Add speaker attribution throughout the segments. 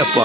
Speaker 1: அப்பா.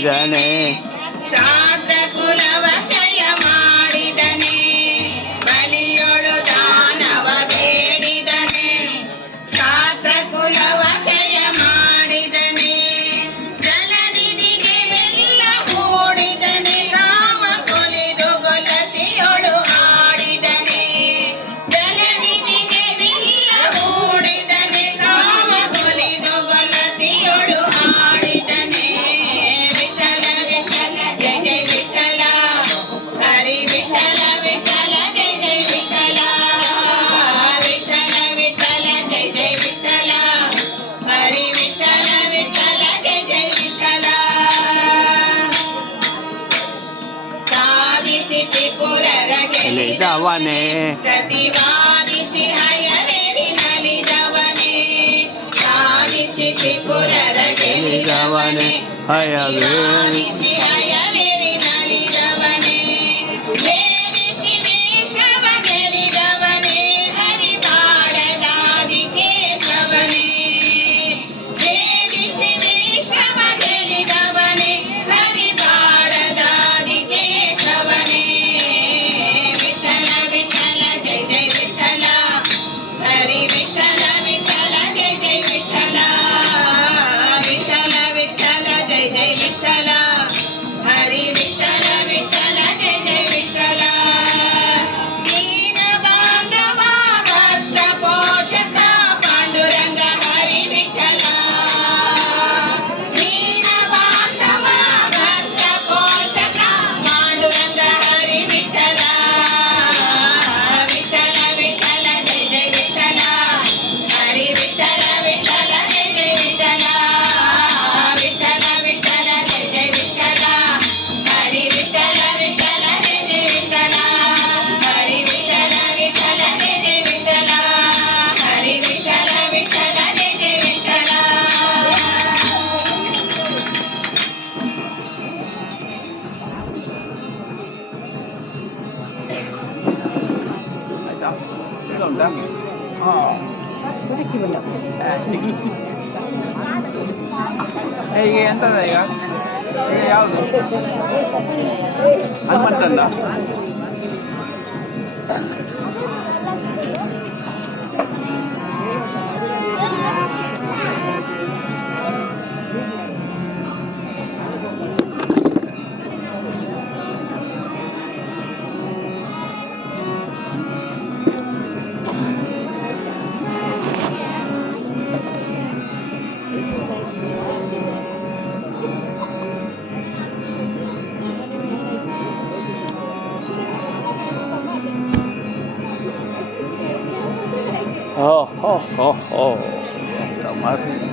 Speaker 2: जाने। चाँद कुलवचन స్థితి పురగలిదవనే ప్రతివాదిసి హయవేరి నలిదవనే సాధిసి పురగలిదవనే హయవేరి
Speaker 1: 这种单品。哦。再给我两个。哎。哎，一个人带了一个，一个腰子，还蛮整的。Thank you. ho, ho, ho.